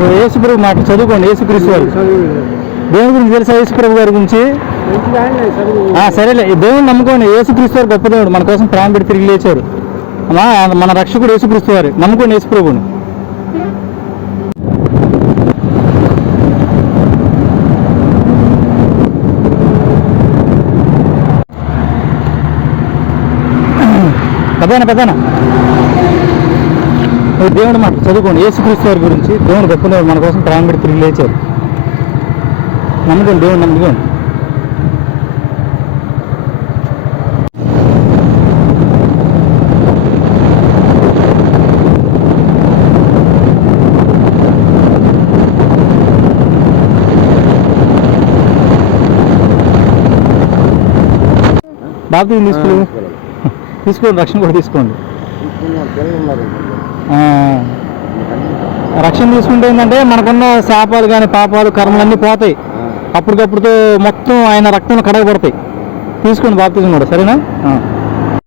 ఓ యేసుప్రభు మాట చదువుకోండి యేసుక్రీస్తు వారు. దేవుని గురించి తెలుసా యేసుప్రభు గారి గురించి? ఆ, సరేలే. ఈ దేవుని నమ్ముకోండి యేసుక్రీస్తు వారు గొప్ప దేవుడు. మన కోసం ప్రాణం పెట్టి తిరిగి లేచారు. మన రక్షకుడు యేసుక్రీస్తు వారు. నమ్ముకోండి యేసుప్రభుని పెద్దనా పెద్దనా ఓ దేవుడు మాట చదువుకోండి. యేసుక్రీస్తు వారి గురించి దేవుడు గొప్ప దేవుడు మన కోసం ప్రాణం పెట్టి తిరిగి లేచారు. నమ్ముకోండి దేవుడు నమ్ముకోండి బాబు తీసుకోండి తీసుకోండి రక్షణ కూడా తీసుకోండి. రక్షణ తీసుకుంటే ఏంటంటే మనకున్న శాపాలు కానీ పాపాలు కర్మలన్నీ పోతాయి. అప్పటికప్పుడుతో మొత్తం ఆయన రక్తంలో కడగబడతాయి. తీసుకోండి బాప్తిజం కూడా సరేనా?